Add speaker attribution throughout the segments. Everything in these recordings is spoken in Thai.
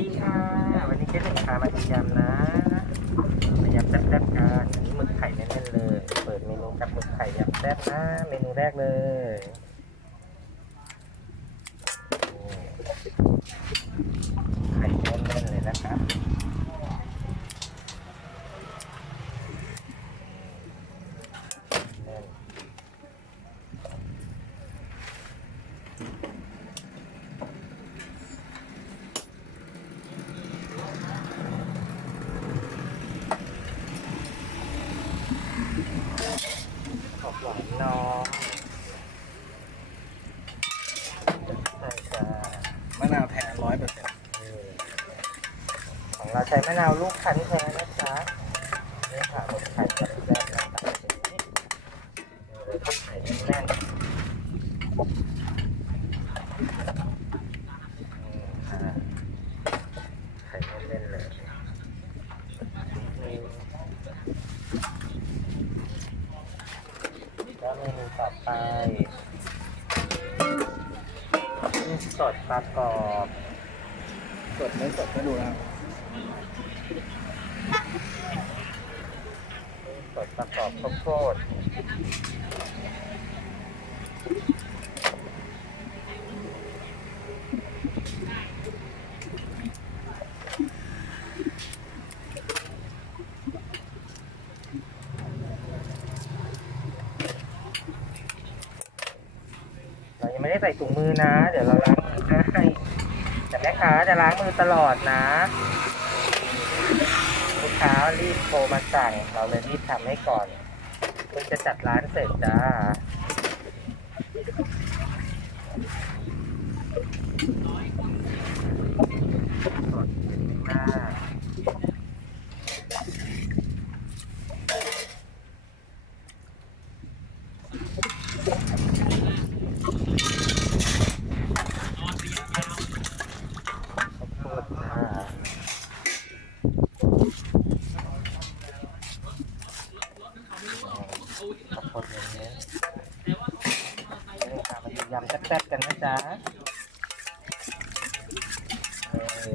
Speaker 1: ดีค่ะ วันนี้เจ๊หนึ่งพามาทำยำนะมายำแซ่บๆกันอันนี้หมึกไข่แน่นๆเลย เปิดเมนูกับหมึกไข่ยำแซ่บนะ เมนูแรกเลยไข่แน่นๆเลยนะครับแน่นขอบหวา นน้องใช่จ้ามะ
Speaker 2: นาวแท้ร้อยเปอร์เซ็นต์
Speaker 1: เออของเราใช้มะนาวลูกคั้นแท้นะจ๊ะนี่ค่ะหมึกไข่กับแซ่บนะตัดอย่างนี้เออไข่แน่นๆ อืมอ่าไข่เล่นๆเลยแล้วเมนูต่อไปกุ้งสด ประกอบ
Speaker 2: สดไม่สดไม่ดูนะครับ
Speaker 1: สดประกอบข้าวโพด เรายังไม่ได้ใส่ถุงมือนะ เดี๋ยวเราล้างมือให้แต่แม่ค้าจะล้างมือตลอดนะลูกค้ารีบโทรมาสั่ง เราเลยรีบทำให้ก่อนเพิ่งจะจัดร้านเสร็จจ้าสดมากข้าวโพดจ้า ขอบคุณเนี่ค่ะมาดูยำแซ่บๆกันนะจ๊ะเออ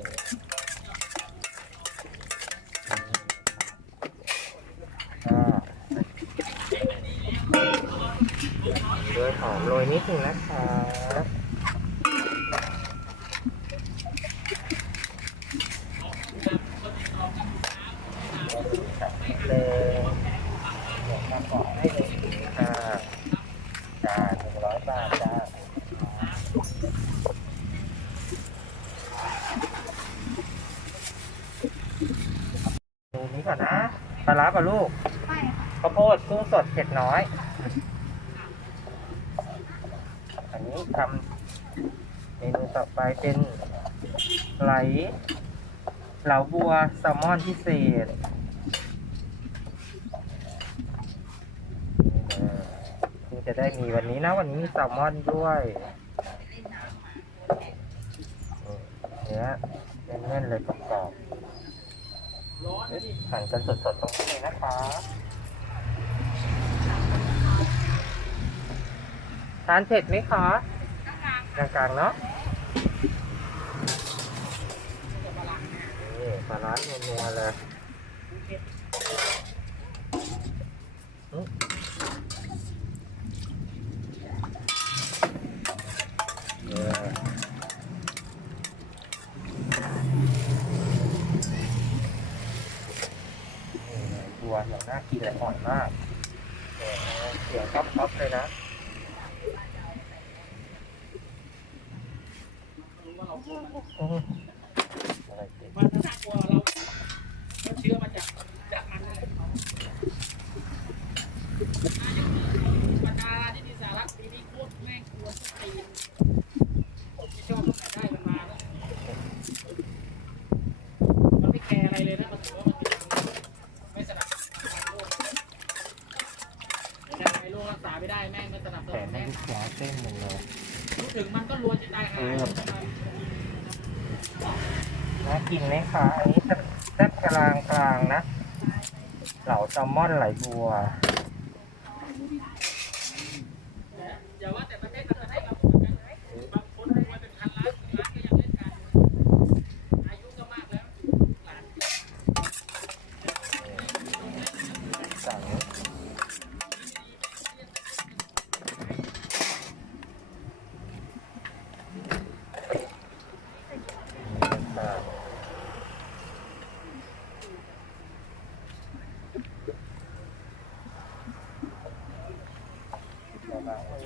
Speaker 1: อ่าด้วยหอมโรยนิดนึงนะคะจัดเลยเดี๋ยวมาบอกให้เลยค่ะจ้าหนึ่งร้อยบาทจ้าดูนี้ก่อนนะป ลาร้าป่ะลูก
Speaker 3: ไม่ค่ะ
Speaker 1: ข้าวโพดกุ้งสดเผ็ดน้อย อันนี้ทำเมนูต่อไปเป็นไหลเหลาบัวแซลมอนพิเศษนี่นะคือจะได้มีวันนี้นะ วันนี้มีแซลมอนด้วยนี่เนื้อแน่นๆเลยกรอบๆ หั่นกันสดๆตรงนี้เลยนะคะทานเผ็ดไหมคะกลางๆเนาะนี่ปลาร้านัวๆเลยอื้อเออนี่ไงตัวอย่างน่า กินเลยอ่อนมากเสียงท็อปๆเลยนะอะไรติด
Speaker 2: วเราเราเชื้อมาจากจากมันเลยบรรดาที่มีสาระปีนี้โคตรแม่งกลัวสตีนไม่ชอบตั้งแต่ได้มันมาแล้วมันไม่แคร์อะไรเลยนะมันถือว่ามันเป็นไม่สนับสนุนการโรคแต่ทำไมโรครักษาไม่ได้แม่งไม่สนับส
Speaker 1: แข
Speaker 2: นุ
Speaker 1: น
Speaker 2: น
Speaker 1: ไม่
Speaker 2: แม่ง
Speaker 1: ได้แขนเส้นหนึ่งเลย
Speaker 2: รู้ถึงมันก็รวนจะตายหาย
Speaker 1: น่ากินไหมคะอันนี้แซ่บกลางกลางนะ เหล่าแซลมอนไหลบัว
Speaker 2: อย่าว่าแต่ประเทศเราให้เราเหมือนกันเลยบางคนรวยเป็นพันล้านล้านก็ยังเล่นกันอายุก็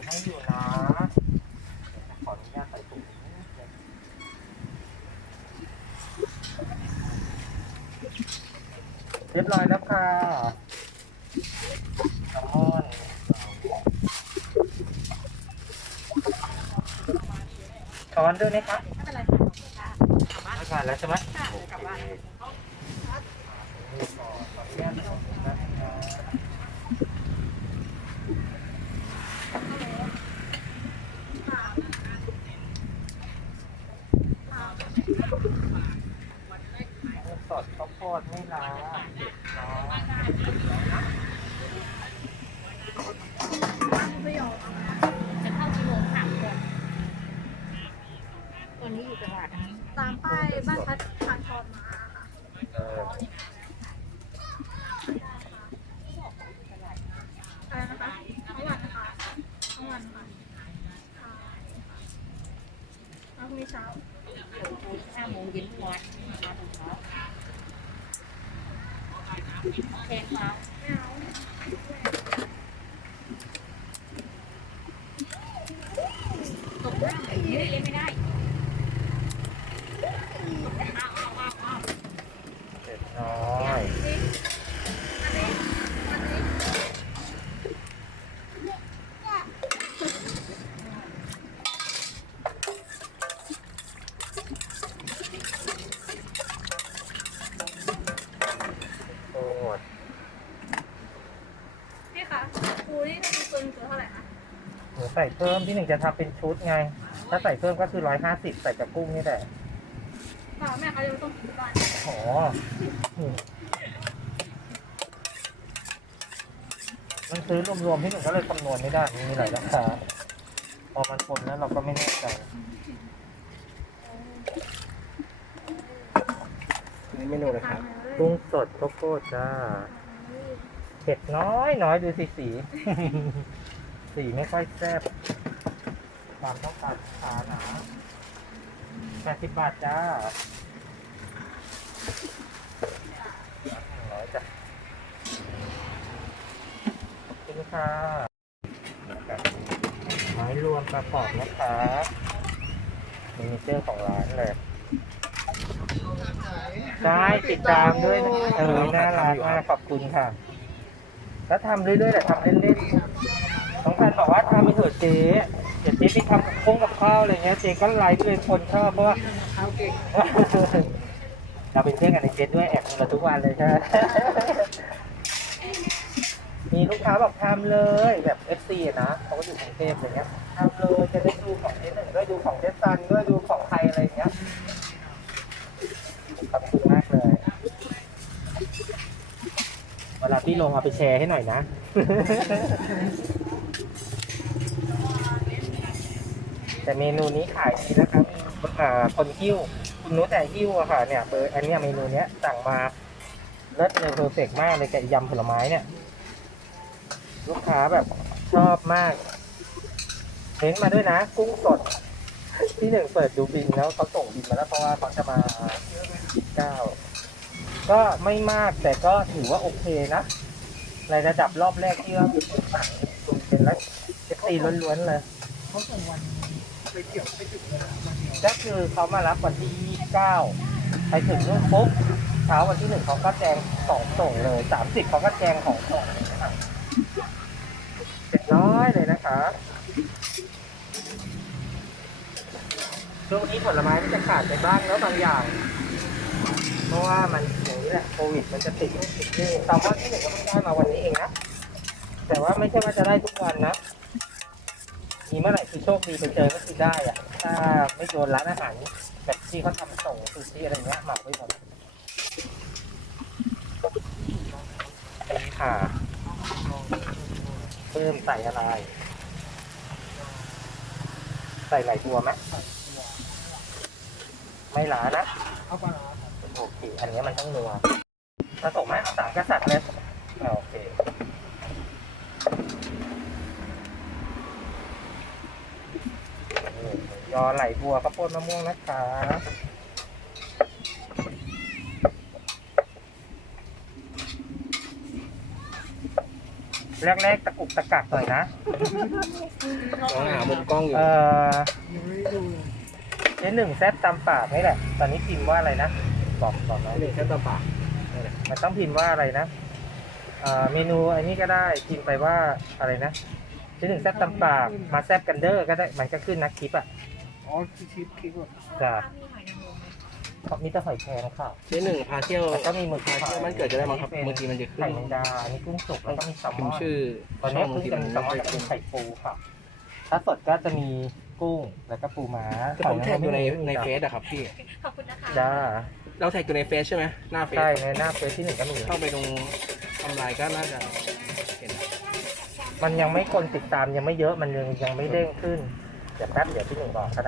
Speaker 1: ให้อยู่นะขออนุญาตใส่ถุงเรียบร้อยแล้วค่ะแซลมอนช้อนด้วยไหมคะ
Speaker 3: ไม่เป็นไรค่ะ
Speaker 1: ไม่ผ่านแล้วใช่ไหม
Speaker 3: ค่
Speaker 1: นี่ก่อนขออนุญาตส่งนะคะ สดข้าวโพดไม่ล้าเผ็ดน้อย
Speaker 3: ไม่ยอมเอานะจะเข้ากี่โมงถามก่อนตอนนี้อยู่จังหวัดนั้น
Speaker 4: ตามป้ายบ้านพัดทานทรมาค่ะ
Speaker 1: เออ
Speaker 4: อะไรนะคะทั้งวันค่ะทั้งวันค่ะค่ะแล้วพรุ่งนี้เช้า
Speaker 3: ห้าโมงเย็นทุกวันมาถึงเช้าแทนฟ้า
Speaker 4: ไม่เอา
Speaker 3: ตกน้ำไม่ได้เล่นไม่ได้
Speaker 1: เผ็ดน้อย
Speaker 4: นี่อันนี้อันนี้
Speaker 1: โอ้ย
Speaker 4: พี่คะปูนี่ถ้ามีตัวหนึงตัวเท่าไหร่คะ
Speaker 1: หนูใส่เพิ่มที่หนึ่งจะทำเป็นชุดไง ถ้าใส่เพิ่มก็คือร้อยห้าสิบใส่กับกุ้งนี่แหละ
Speaker 4: เปล่าแม่เขายังต้องกินที่บ้าน
Speaker 1: อ๋ออืมมันซื้อรวมๆที่หนึ่งก็เลยคำนวณไม่ได้มันมีหลายราคาพอมันคนแล้วเราก็ไม่แน่ใจ
Speaker 5: นี่เมนูเลยครับ
Speaker 4: ทำมาเลย
Speaker 1: กุ้งสดข้าวโพดจ้าเผ็ดน้อยน้อยดูสิสี สีไม่ค่อยแซ่บความต้องการลูกค้าหนาแปดสิบบาทจ้าหนึ่งร้อยจ้ะคุณค่ะไม้รวมประกอบนะคะมีเจอร์ของร้านเลยได้ติดตามด้วยนะเออน่ารักมากขอบคุณค่ะ แล้วทำเรื่อยๆแหละทำเล่นๆ น้องแฟนบอกว่าทำไปเถอะเจ๊เดี๋ยวเจ๊ไปทำกับข้งกับข้าวอะไรเงี้ยเจ๊ก็ไลฟ์เลยคนชอบเพราะว่า
Speaker 2: เขาเก่ง
Speaker 1: เราเป็นเพื่อนกันในเฟซด้วยแอบดูเราทุกวันเลยใช่ไหมมีลูกค้าบอกทำเลยแบบเอฟซีนะเขาก็อยู่กรุงเทพอย่างเงี้ยทำเลยจะได้ดูของเจ๊หนึ่งด้วยดูของเจสันด้วยดูของใครอะไรเงี้ยขอบคุณมากเลยเวลาพี่ลงเอาไปแชร์ให้หน่อยนะ แต่เมนูนี้ขายดีนะครับอ่าคนหิ้ว คุณนุ้แต่หิ้วอะค่ะเนี่ยเบอร์อันเนี้ยเมนูเนี้ยสั่งมาเลิศเลยเพอร์เฟกมากเลยกับยำผลไม้เนี่ย ลูกค้าแบบชอบมากเน้นมาด้วยนะ กุ้งสดที่หนึ่งเปิดดูบินแล้วเขาส่งบินมาแล้วเพราะว่าเขาจะมาเก้าก็ไม่มากแต่ก็ถือว่าโอเคนะในระดับรอบแรกที่ว่ามีคนสั่งเป็นแล้วเอฟซีล้วนๆเลย
Speaker 2: เขาส่งวัน ก็
Speaker 1: คือเขามารับวันที่ 29 ไปถึงนู่นปุ๊บเช้าวันที่หนึ่งเขาก็แจงของส่งเลย30เขาก็แจงของส่งเลยนะครับเสร็จน้อยเลยนะคะช่วงนี้ผลไม้มันจะขาดไปบ้างแล้วบางอย่าง เพราะว่ามันอย่างนี้แหละโควิดมันจะติดนู่นติดนี่ตามว่าที่หนึ่งก็เพิ่งได้มาวันนี้เองนะแต่ว่าไม่ใช่ว่าจะได้ทุกวันนะ มีเมื่อไหร่คือโชคดีไปเจอก็คือได้อะถ้าไม่โดนร้านอาหารแบบที่เขาทำส่งซูชิอะไรเงี้ยเหมาไปหมดนี่ค่ะเพิ่มใส่อะไร ใส่หลายตัวไหมไม่หลานะ
Speaker 2: เอาปลา
Speaker 1: โอเค อันนี้มันต้องนัวผสมไหมสามกษัตริย์เลยอ่าโอเค นี่ ยอไหลบัวข้าวโพดมะม่วงนะคะแรกๆตะกุกตะกักหน่อยนะ
Speaker 5: ลองหามุมกล้องอยู่
Speaker 1: เออเจ๊หนึ่งแซบตามปากนี่แหละ ตอนนี้พิมพ์ว่าอะไรนะบอกบอกหน่อย
Speaker 5: หนึ่งแค่ตาปาก
Speaker 1: มันต้องพิมพ์ว่าอะไรนะเอ่อเมนูอันนี้ก็ได้พิมพ์ไปว่าอะไรนะเจ๊หนึ่งแซบตามปากมาแซบกันเดอร์ก็ได้มันก็ขึ้นนะคลิปอะ
Speaker 5: อ๋อคิดคิดคิดว่า
Speaker 1: จ้ะเพราะมีแต่หอยแครงค่ะ
Speaker 5: เจ๊หนึ่งพาเที่ยว
Speaker 1: แล้วก็มีหมึก
Speaker 5: พาเที่ยวมันเกิดจะได้มั้งครับบางทีมันจะขึ้น
Speaker 1: ไข่แมงดาอันนี้กุ้งสุกแล้วก็มีแซลม
Speaker 5: พิม
Speaker 1: อน
Speaker 5: พ์ชื่อ
Speaker 1: ตอน
Speaker 5: ช่
Speaker 1: นี้
Speaker 5: องบาง
Speaker 1: เพิ่ง
Speaker 5: ที
Speaker 1: จะ
Speaker 5: มัน
Speaker 1: มีแซ
Speaker 5: ไม่
Speaker 1: ลมอน
Speaker 5: ค่อย
Speaker 1: กับ
Speaker 5: ขึ้น
Speaker 1: ไข่ปูค่ะ ถ้าสดก็จะมีกุ้งแล้วก็ปูม้า
Speaker 5: แต่ผมแท็กอยู่ในในเฟ
Speaker 1: จ้ะ
Speaker 5: ซอะครับพี่
Speaker 3: ขอบคุณนะคะ
Speaker 1: จ้า
Speaker 5: เราแท็กอยู่ในเฟซใช่ไหมหน้าเฟซ
Speaker 1: ใช่ในหน้าเฟซที่หนึ่งก็มี
Speaker 5: เข้าไปตรงทำลายก็น่าจะเห็น
Speaker 1: มันยังไม่คนติดตามยังไม่เยอะมันยังยังไม่เด้งขึ้เดี๋ยวแป๊บเดี๋ยวพี่หนึ่งบอกก็ได้